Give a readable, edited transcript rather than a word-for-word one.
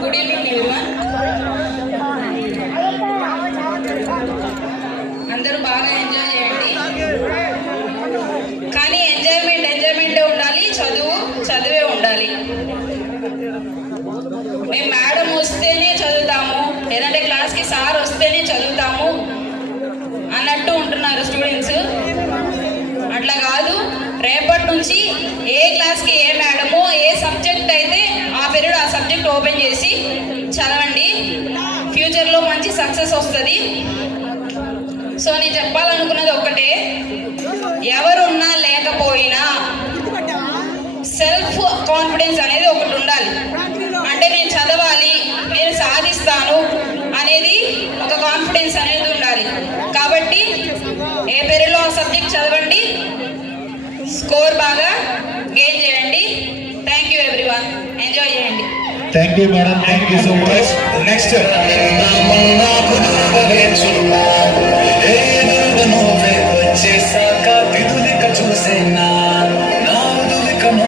Good evening everyone. అందరూ బాగా enjoy చేయండి. కానీ ఎంజాయ్మెంటే ఉండాలి, చదువే ఉండాలి. మేము మేడం వస్తేనే చదువుతాము, లేదంటే క్లాస్కి సార్ వస్తేనే చదువుతాము అన్నట్టు ఉంటున్నారు స్టూడెంట్స్. అట్లా కాదు, రేపటి నుంచి ఏ క్లాస్కి ఏ మేడమో ఏ సబ్జెక్ట్ అయితే ఆ పీరియడ్ ఆ సబ్జెక్ట్ ఓపెన్ చేసి చదవండి. ఫ్యూచర్లో మంచి సక్సెస్ వస్తుంది. సో నేను చెప్పాలనుకున్నది ఒక్కటే, ఎవరున్నా లేకపోయినా సెల్ఫ్ కాన్ఫిడెన్స్ అనేది ఒకటి ఉండాలి. అంటే నేను చదవాలి, నేను సాధిస్తాను అనేది ఒక కాన్ఫిడెన్స్ అనేది ఉండాలి. కాబట్టి ఏ పీరియడ్లో ఆ సబ్జెక్ట్ చదవండి, స్కోర్ బాగా గెయిన్ చేయండి. థ్యాంక్ యూ ఎవ్రీవన్, ఎంజాయ్ చేయండి. Thank you madam, thank you so much. Next